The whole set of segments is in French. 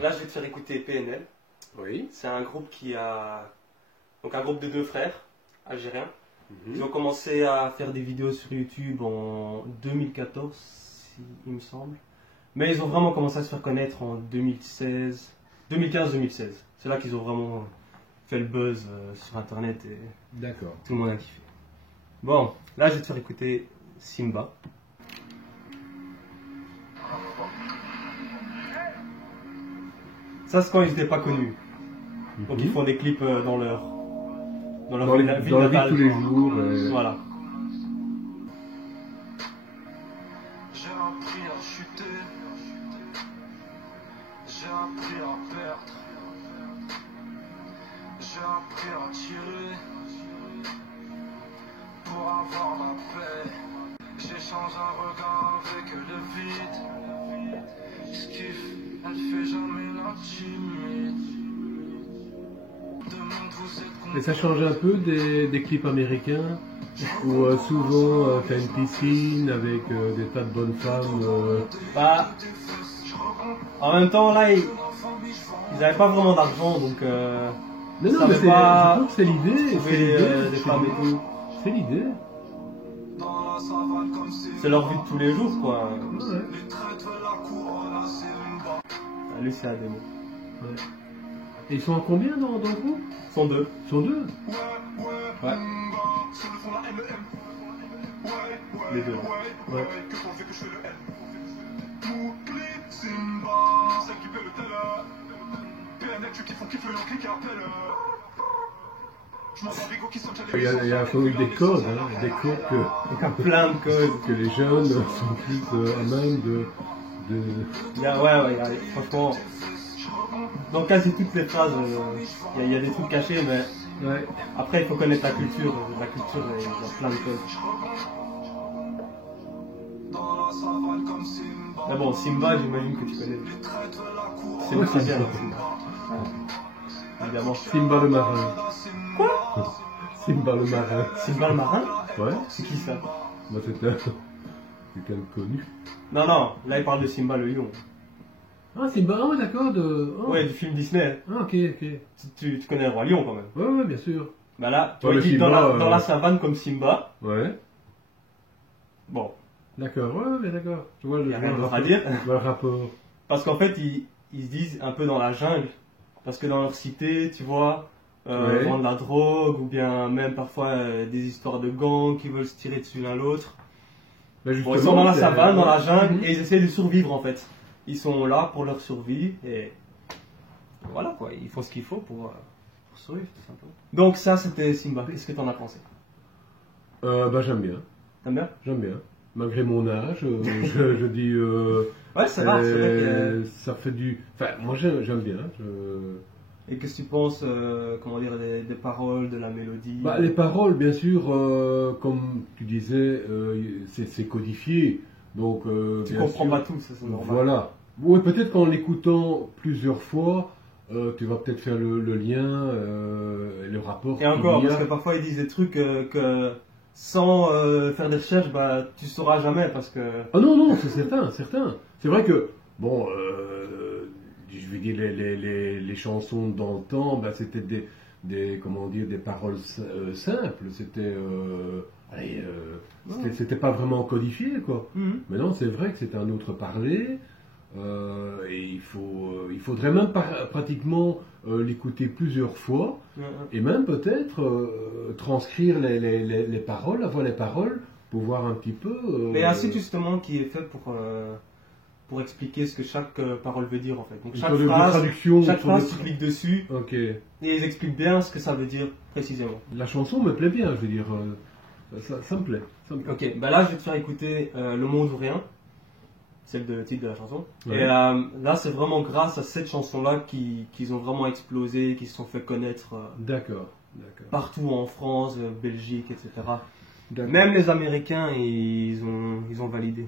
Là, je vais te faire écouter PNL. Oui. C'est un groupe qui a... Donc un groupe de deux frères algériens. Mhm. Ils ont commencé à faire des vidéos sur YouTube en 2014, il me semble. Mais ils ont vraiment commencé à se faire connaître en 2016, 2015-2016. C'est là qu'ils ont vraiment fait le buzz sur Internet et D'accord. tout le monde a kiffé. Bon, là je vais te faire écouter Simba. Ça c'est quand ils n'étaient pas connus. Donc ils font des clips dans leur ville la vie de natale. tous les jours. Voilà. J'ai appris à chuter, j'ai appris à perdre, j'ai appris à tirer pour avoir la paix. J'échange un regard avec le vide. J'kiffe, elle fait jamais la timide. Demande vous êtes Et ça change un peu des clips américains où souvent t'as une piscine avec des tas de bonnes femmes. Bah, en même temps là ils n'avaient pas vraiment d'argent donc Non, ça mais veut pas je trouve que c'est l'idée. trouver des femmes et tout. C'est l'idée. dans la savane comme c'est C'est leur vie de tous les jours quoi. Ouais. les traîtres veulent la couronne, c'est une barre. Ah, lui c'est Ademo. Ouais. Et ils sont en combien dans le groupe? Ils sont deux. Ils sont deux. Ouais. Sur le fond la MEM. Les deux. Ouais. Que pensez que je fais le N. Oublie Simba, celle qui paie le tel. PNL, tu kiffes, on kiffe le Yankee cartel. Je m'en bats des go qui sont déjà Il y a sans doute des codes, hein, des codes Donc il y a plein de codes. que les jeunes sont plus à même de... Il y a, ouais, il y a, franchement, dans quasi toutes les phrases, il y a des trucs cachés, mais Ouais. après il faut connaître la culture. La culture, il y a plein de codes. dans la savane comme Simba. Mais bon, Simba, j'imagine que tu connais. Les traîtres veulent la couronne. C'est très bien, Simba. Évidemment. Simba le marin. Quoi? Simba le marin. Simba le marin? Ouais. C'est qui ça? Bah, c'est quelqu'un de connu. Non, non, là il parle de Simba le lion. Ah, Simba, ah, d'accord, de... Oh. Ouais, du film Disney. Ah, ok, ok. Tu connais le roi lion quand même. Ouais, bien sûr. Bah là, tu Ouais, vois, le il dit dans Simba, la savane comme Simba. Ouais. Bon, D'accord, ouais, mais d'accord. Je vois il le n'y a rien d'autre à rapport. dire. Je vois le rapport. Parce qu'en fait, ils se disent un peu dans la jungle. Parce que dans leur cité, tu vois, Ouais. vendre la drogue, ou bien même parfois des histoires de gangs qui veulent se tirer dessus l'un l'autre. Bah, Bon, ils sont dans la c'est- savane, dans la ouais. jungle, Mhm. et ils essaient de survivre en fait. Ils sont là pour leur survie, et voilà quoi, ils font ce qu'il faut pour survivre tout simplement. Donc ça, c'était Simba. Qu'est-ce que t'en as pensé? Bah, j'aime bien. T'aimes bien? J'aime bien. Malgré mon âge, je dis... Ouais, c'est rare, c'est vrai que... ça fait du... Enfin, moi, j'aime bien. Et qu'est-ce que tu penses, comment dire, des paroles, de la mélodie? Bah, les paroles, bien sûr, comme tu disais, c'est codifié. Donc, Tu bien comprends sûr, pas tout, ça c'est normal. Voilà. Oui, peut-être qu'en l'écoutant plusieurs fois, tu vas peut-être faire le lien, le rapport. Et encore, qu'il y a. parce que parfois ils disent des trucs que sans faire des recherches, bah tu sauras jamais parce que... Ah non, non, c'est certain, certain. C'est vrai que, bon, je vais dire, les chansons dans le temps, bah, c'était comment dire, des paroles simples. C'était, allez, c'était pas vraiment codifié, quoi. Mhm. Mais non, c'est vrai que c'est un autre parler. Et il faudrait même pratiquement l'écouter plusieurs fois. Mhm. Et même peut-être transcrire les paroles, avoir les paroles, pour voir un petit peu... Mais il y a un site justement qui est fait pour expliquer ce que chaque parole veut dire en fait. Donc une chaque sorte de phrase, traduction. chaque sur phrase le- tu cliques dessus Ok. et ils expliquent bien ce que ça veut dire précisément. La chanson me plaît bien, je veux dire. Ça me plaît. Ça me plaît. Ok, bah là je vais te faire écouter Le Monde ou Rien. C'est le titre de la chanson. Ouais. Et là c'est vraiment grâce à cette chanson-là qu'ils ont vraiment explosé, qu'ils se sont fait connaître D'accord. D'accord. partout en France, Belgique, etc. D'accord. Même les Américains, ils ont validé.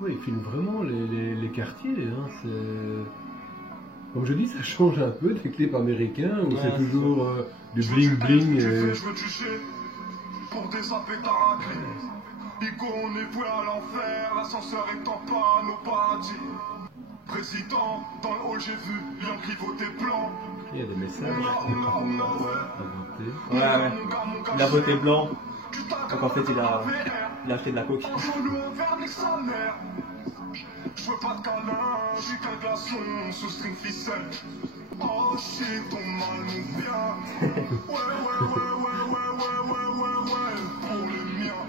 Oui, ils filment vraiment les quartiers. Hein, comme je dis, ça change un peu des clips américains où Ouais, c'est c'est toujours du Je veux bling du bling. L, je veux du G pour désaper ta raclée. Bigo, on est voué à l'enfer, l'ascenseur est en panne au paradis. président. Dans le hall, j'ai vu Yankee voter blanc. Il y a des messages inventés. Ouais. Il a voté blanc. Donc en fait, il a acheté de la coke. Enjoue-lui un verre, nique sa mère. Je veux pas de câlin, j'ai qu'un glaçon sous string ficelle. Oh shit, ton mal nous vient. Ouais, pour les miens.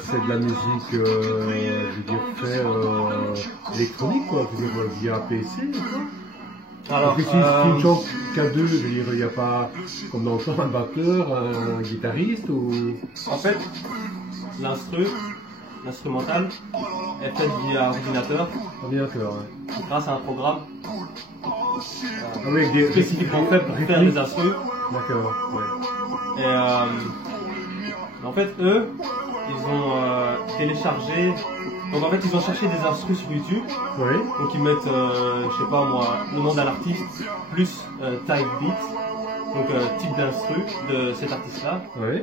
C'est de la musique, je veux dire, très électronique, quoi, je veux dire, via PC, quoi. Alors, Parce que si une chante qu'à deux, je veux dire, il n'y a pas, comme dans le chant, un batteur, un guitariste, ou... en fait, l'instrumental est faite via ordinateur Ordinateur, ouais. grâce à un programme Ah oui, avec des spécifiquement fait pour faire des instrus. D'accord, ouais. Et en fait, eux, ils ont téléchargé. Donc en fait, ils ont cherché des instrus sur YouTube. Oui, Donc ils mettent, je sais pas moi, le nom d'un artiste plus type beat, donc type d'instru de cet artiste-là. oui.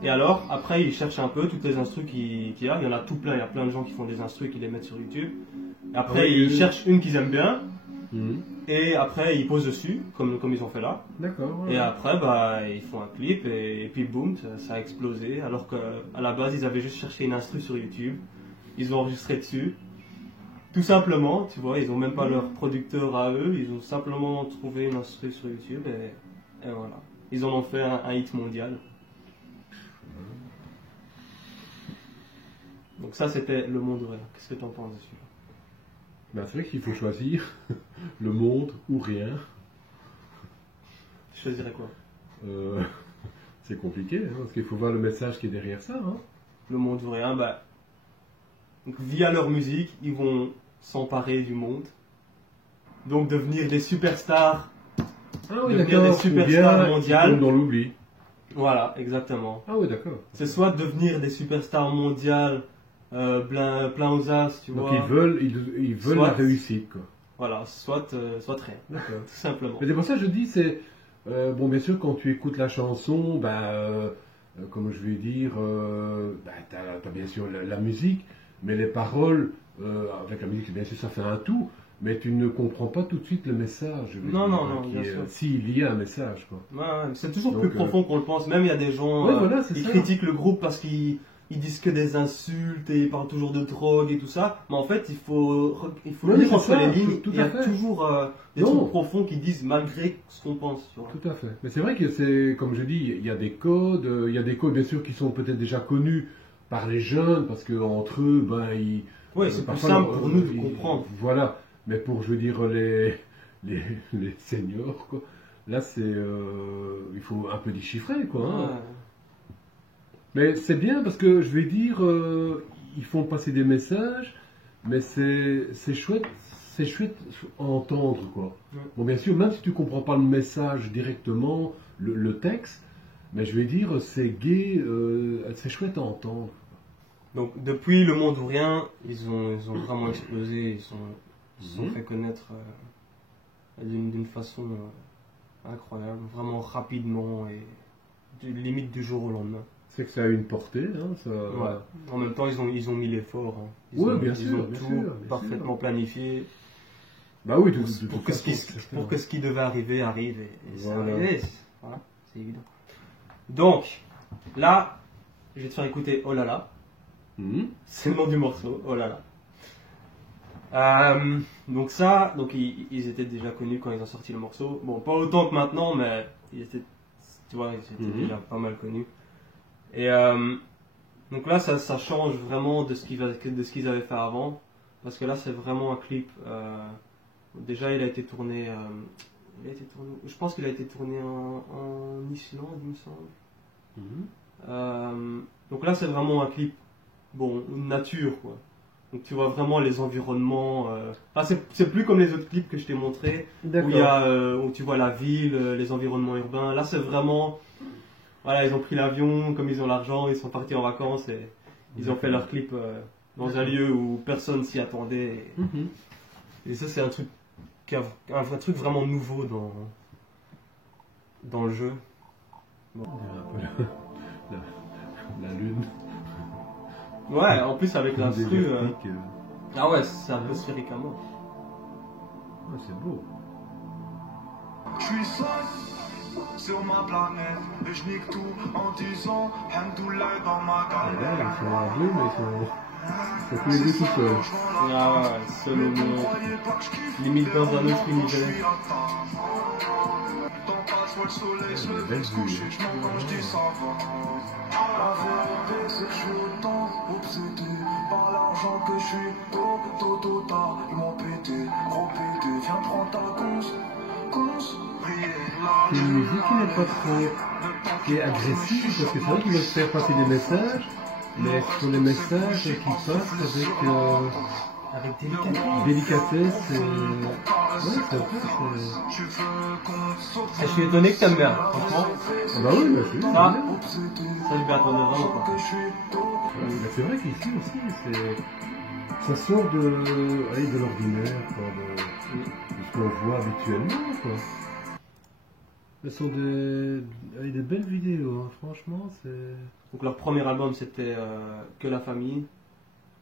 Et alors, après, ils cherchent un peu toutes les instrus qu'il y a. Il y en a tout plein. Il y a plein de gens qui font des instrus et qui les mettent sur YouTube. Et après, Oui, ils oui. cherchent une qu'ils aiment bien. Mhm. Et après, ils posent dessus, comme ils ont fait là. D'accord, ouais. Et après, bah, ils font un clip et puis boum, ça a explosé. Alors qu'à la base, ils avaient juste cherché une instru sur YouTube. Ils ont enregistré dessus. Tout simplement, tu vois, ils n'ont même pas leur producteur à eux. Ils ont simplement trouvé une instru sur YouTube et voilà. Ils en ont fait un hit mondial. Donc ça, c'était Le Monde Réel. Qu'est-ce que tu en penses dessus? Ben, c'est vrai qu'il faut choisir le monde ou rien. Tu choisirais quoi? C'est compliqué, hein, parce qu'il faut voir le message qui est derrière ça. Hein. Le monde ou rien, bah, donc, via leur musique, ils vont s'emparer du monde. Donc devenir des superstars. Ah oui, Devenir d'accord. des superstars Ou bien, mondiales. ils tombent dans l'oubli. Voilà, exactement. Ah oui, d'accord. C'est soit devenir des superstars mondiales plein aux as, tu Donc vois. ils veulent Soit- la réussite, quoi. Voilà, soit rien, D'accord. tout simplement. Mais c'est pour ça que je dis, c'est... bon, bien sûr, quand tu écoutes la chanson, comme je vais dire, t'as bien sûr la musique, mais les paroles, avec la musique, bien sûr, ça fait un tout, mais tu ne comprends pas tout de suite le message. Je veux Non, dire, non, non, qui bien est- sûr. S'il y a un message, quoi. Ouais, c'est toujours Donc, plus profond qu'on le pense. Même il y a des gens Ouais, voilà, c'est qui ça. critiquent le groupe parce qu'ils disent que des insultes et ils parlent toujours de drogue et tout ça. Mais en fait, il faut Ouais, lire c'est entre ça, les lignes. tout Il y a à fait. toujours des Non. trucs profonds qui disent malgré ce qu'on pense. Tu vois. Tout à fait. Mais c'est vrai que c'est, comme je dis, il y a des codes, bien sûr qui sont peut-être déjà connus par les jeunes, parce qu'entre eux, ils... Oui, c'est plus parfois, simple pour nous de comprendre. Voilà. Mais pour, je veux dire, les seniors, quoi, là, il faut un peu déchiffrer, quoi. Hein. Ouais. Mais c'est bien parce que, je vais dire, ils font passer des messages, mais c'est chouette à entendre, quoi. Ouais. Bon, bien sûr, même si tu comprends pas le message directement, le texte, mais je vais dire, c'est gai, c'est chouette à entendre. Donc depuis Le Monde ou Rien, ils ont vraiment explosé. Ils se sont Mhm. fait connaître d'une façon incroyable, vraiment rapidement et limite du jour au lendemain. C'est que ça a une portée, hein, ça... Ouais. En même temps, ils ont mis l'effort. Hein. Ouais, bien ils sûr, ont bien tout sûr, bien parfaitement planifié Bah oui, pour que ce qui devait arriver arrive. Et c'est Voilà. arrivé. Voilà, c'est évident. Donc, là, je vais te faire écouter Oh là là. Mhm. C'est le nom du morceau, Oh là là. Donc ils étaient déjà connus quand ils ont sorti le morceau. Bon, pas autant que maintenant, mais ils étaient Mhm. déjà pas mal connus. Et donc là, ça change vraiment de ce qu'ils avaient fait avant, parce que là, c'est vraiment un clip. Déjà, il a été tourné. Je pense qu'il a été tourné en Islande, il me semble. Mhm. Donc là, c'est vraiment un clip, nature, quoi. Donc tu vois vraiment les environnements. C'est plus comme les autres clips que je t'ai montrés, où tu vois la ville, les environnements urbains. Là, c'est vraiment, voilà, ils ont pris l'avion, comme ils ont l'argent, ils sont partis en vacances et ils ont fait leur clip dans un lieu où personne s'y attendait. Mhm. Et ça, c'est un truc un truc vraiment nouveau dans le jeu. Il y a un peu la lune. Ouais, en plus avec l'instru. Des vertiques, Ah ouais, c'est atmosphérique à mort. Ah, c'est beau. Je suis seul sur ma planète et je nique tout en disant Hamdoullah dans ma Et là, galère. ils sont à deux, mais ils sont tous les deux tout seuls. Ah ouais, seul au monde. Limite dans un autre univers. Vois le soleil se Ouais, lever, belle se vue. coucher, je m'en vais, je dis ça va. La vérité c'est que je suis autant obsédé par l'argent que je suis tard, ils m'ont pété, gros pété, viens prendre ta cons, briller la C'est une musique qui n'est pas trop... qui est agressive, parce que c'est vrai qu'ils veulent faire passer des messages, mais sur les messages qui passent Avec avec délicatesse et... Ouais, c'est un peu... Je suis étonné que t'aimes bien, franchement. Ah bah oui, bah c'est bien. Ah, ça je m'y attendais vraiment pas. Mais c'est vrai qu'ici aussi, ça sort de, allez, de l'ordinaire, quoi, de ce qu'on voit habituellement, quoi. Ce sont des belles vidéos, hein. Franchement, c'est... Donc leur premier album c'était Que la famille,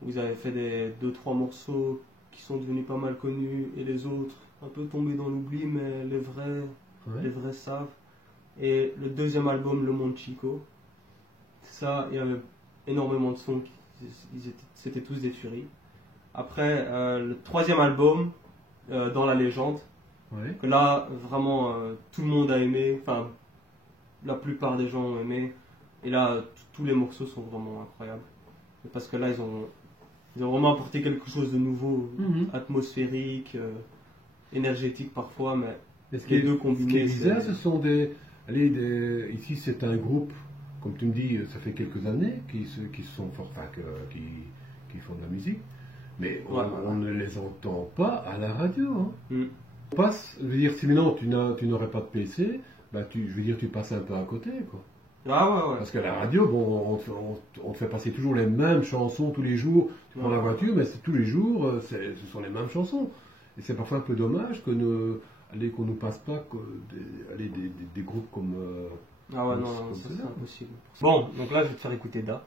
où ils avaient fait des 2-3 morceaux qui sont devenus pas mal connus et les autres un peu tombés dans l'oubli, mais les vrais savent. Et le deuxième album, Le Monde Chico, ça il y avait énormément de sons, c'était tous des tueries. Après le troisième album, Dans la légende, Ouais. que là vraiment tout le monde a aimé, enfin la plupart des gens ont aimé, et là tous les morceaux sont vraiment incroyables. Parce que là ils ont vraiment apporté quelque chose de nouveau, atmosphérique, énergétique parfois, mais Et ce les deux qui est combinés, bizarre, c'est- ce sont ici c'est un groupe, comme tu me dis, ça fait quelques années qui sont fort, enfin, qui font de la musique, mais on ne les entend pas à la radio, hein. Mm. On passe, je veux dire, si maintenant tu n'aurais pas de PC, bah je veux dire, tu passes un peu à côté, quoi. Ah ouais, ouais. Parce qu'à la radio, bon, on te fait passer toujours les mêmes chansons tous les jours. Tu prends la voiture, mais c'est tous les jours, ce sont les mêmes chansons. Et c'est parfois un peu dommage qu'on nous passe pas des groupes comme... Ah ouais, comme- non, comme ça cela. c'est impossible. Bon, donc là je vais te faire écouter Da.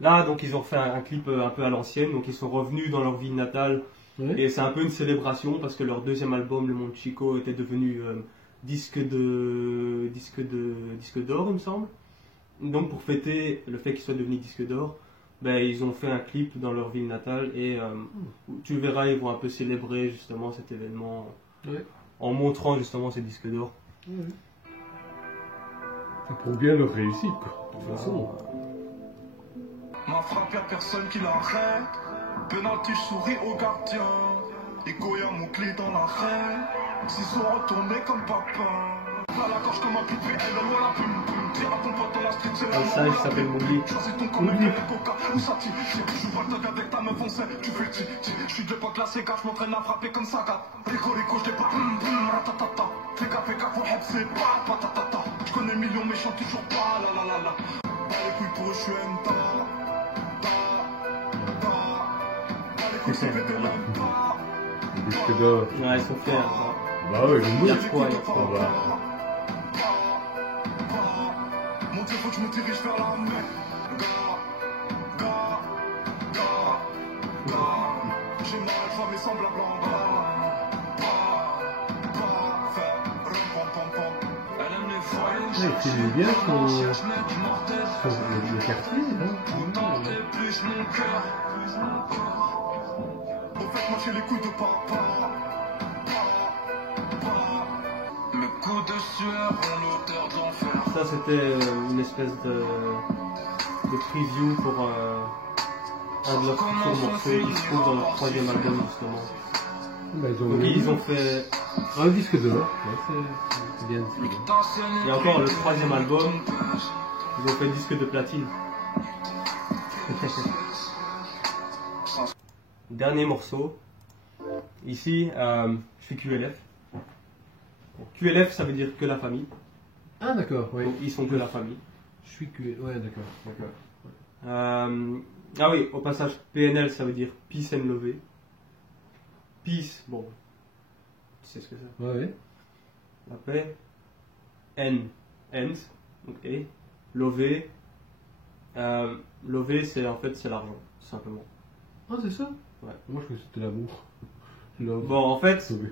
Là, donc ils ont fait un clip un peu à l'ancienne, donc ils sont revenus dans leur ville natale. Ouais. Et c'est un peu une célébration parce que leur deuxième album, Le Monde Chico, était devenu disque d'or, il me semble. Donc pour fêter le fait qu'il soit devenu disque d'or, ben, ils ont fait un clip dans leur ville natale et tu verras, ils vont un peu célébrer justement cet événement Ouais. en montrant justement ces disques d'or. Ça prouve bien leur réussite, quoi. De toute façon. Ma frappe, y'a personne qui l'arrête. Penalty, je souris au gardien. Ego, y'a mon clé dans l'arène. Ciseaux retournés comme papa. À la gorge comme un poupée, elle voilà, pum pum. Tire à ton pote dans la street, c'est la Et ça, il s'appelle Mouli. Choisis ton comme un coca, où ça tire. Je joue pas le dog avec ta meuf, on sait, tu fais ti. Je suis de l'époque la Sega, je m'entraîne à frapper comme ça, gars. Rico, je l'ai pas, boum boum, ratatata. Fais gaffe, pour hep, c'est pas patatata. Je connais millions, mais je chante toujours pas, la la la la. Pas les couilles pour eux, je suis un Les disques d'or. Ouais, ils sont fiers. Ça. Bah oui, j'aime Il y a bien. quoi, il y a quoi. Ah bah. Mon Dieu, faut que je me dirige vers la mer. J'ai mal, je vois mes semblables en Ouais, il filme bien le quartier, hein. plus mon cœur. Au fait, moi j'ai les couilles de papa. Mes coups de sueur ont l'odeur de l'enfer. Ça, c'était une espèce de preview pour un de leurs futurs morceaux qui se trouve dans leur troisième album justement. Bah, Donc ils ont fait... un disque d'or. Ouais, c'est bien un disque d'or. Et encore le troisième album, ils ont fait disque de platine. Dernier morceau. Ici, je suis QLF. QLF, ça veut dire que la famille. Ah d'accord, oui. Donc ils sont que la famille. Je suis que... Ouais, d'accord. Ah oui, au passage, PNL, ça veut dire Peace and Love. Peace, bon, tu sais ce que c'est. Ouais. La paix. N, end, donc et. Love. Love, c'est en fait c'est l'argent, tout simplement. Ah, c'est ça. Ouais. Moi, je crois que c'était l'amour. Love. Bon, en fait, Sauvé.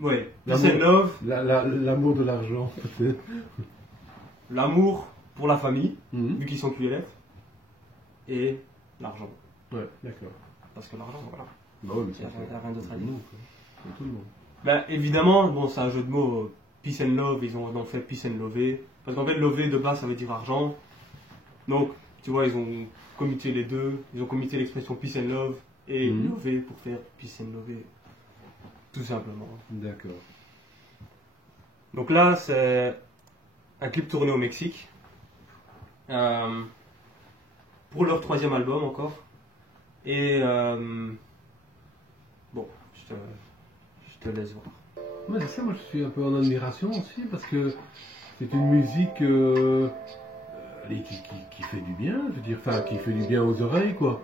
Ouais, peace and love, L'amour de l'argent, peut-être. l'amour pour la famille, Mhm. vu qu'ils sont QLF, et l'argent. Ouais, d'accord. Parce que l'argent, voilà, Bah ouais, mais il n'y a rien d'autre à dire. Comme tout le monde. Ben, évidemment, bon, c'est un jeu de mots, peace and love, ils ont fait peace and lover. Parce qu'en fait, lover de base, ça veut dire argent. Donc, tu vois, ils ont commité les deux. Ils ont commité l'expression peace and love et Mhm. lover pour faire peace and lover. Tout simplement. D'accord. Donc là, c'est un clip tourné au Mexique. Pour leur 3e album encore. Et bon, je te laisse voir. Ouais, c'est ça, moi je suis un peu en admiration aussi parce que c'est une musique allez, qui fait du bien, je veux dire, enfin qui fait du bien aux oreilles quoi.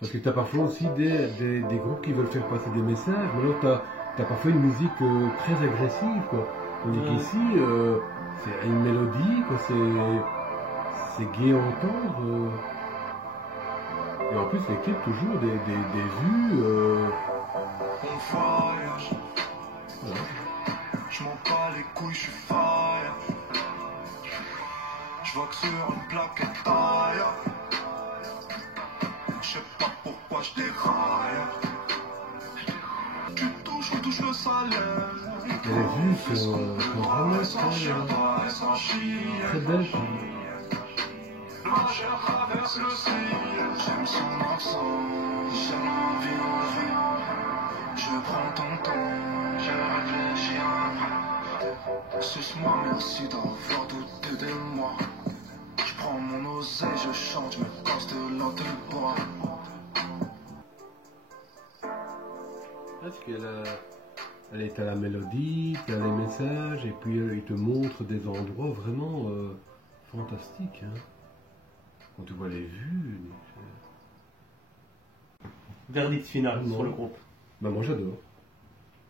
Parce que tu as parfois aussi des groupes qui veulent faire passer des messages, mais alors tu as parfois une musique très agressive quoi. Tandis Ouais. qu'ici, c'est une mélodie, quoi, c'est gai à entendre. Et en plus, les clips, toujours des vues. On fire, Voilà. je m'en bats les couilles, je suis fire. Je vois que sur une plaquette taille. Je sais pas pourquoi je déraille. Tu touches, on touche le salaire. Et les vues sont vraiment Sans chien, sans chien. très belles. Blanche traverse le ciel. J'aime son absence, j'aime la vie en vrai. Je prends ton temps, je réfléchis après. Suce-moi, merci d'avoir douté de moi. Je prends mon oseille, je chante, je me casse de l'autre bois. Parce elle est à la mélodie, tu as les messages, et puis il te montre des endroits vraiment fantastiques. Hein. Quand tu vois les vues. Verdict final Non. sur le groupe. Bah, moi j'adore.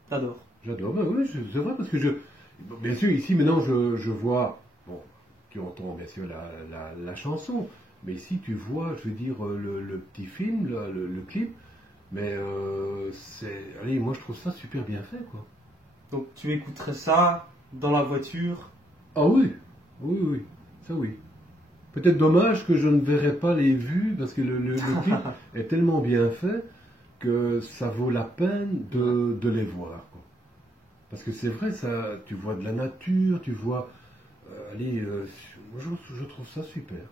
T'adores. J'adore, bah oui, c'est vrai, parce que bien sûr, ici maintenant je vois, bon, tu entends bien sûr la chanson, mais ici tu vois, je veux dire, le petit film, là, le clip, mais allez, moi je trouve ça super bien fait, quoi. Donc tu écouterais ça dans la voiture. Ah oui, oui, oui, ça oui. Peut-être dommage que je ne verrai pas les vues, parce que le clip est tellement bien fait que ça vaut la peine de les voir, quoi. Parce que c'est vrai, ça, tu vois de la nature, tu vois... allez, moi je trouve ça super.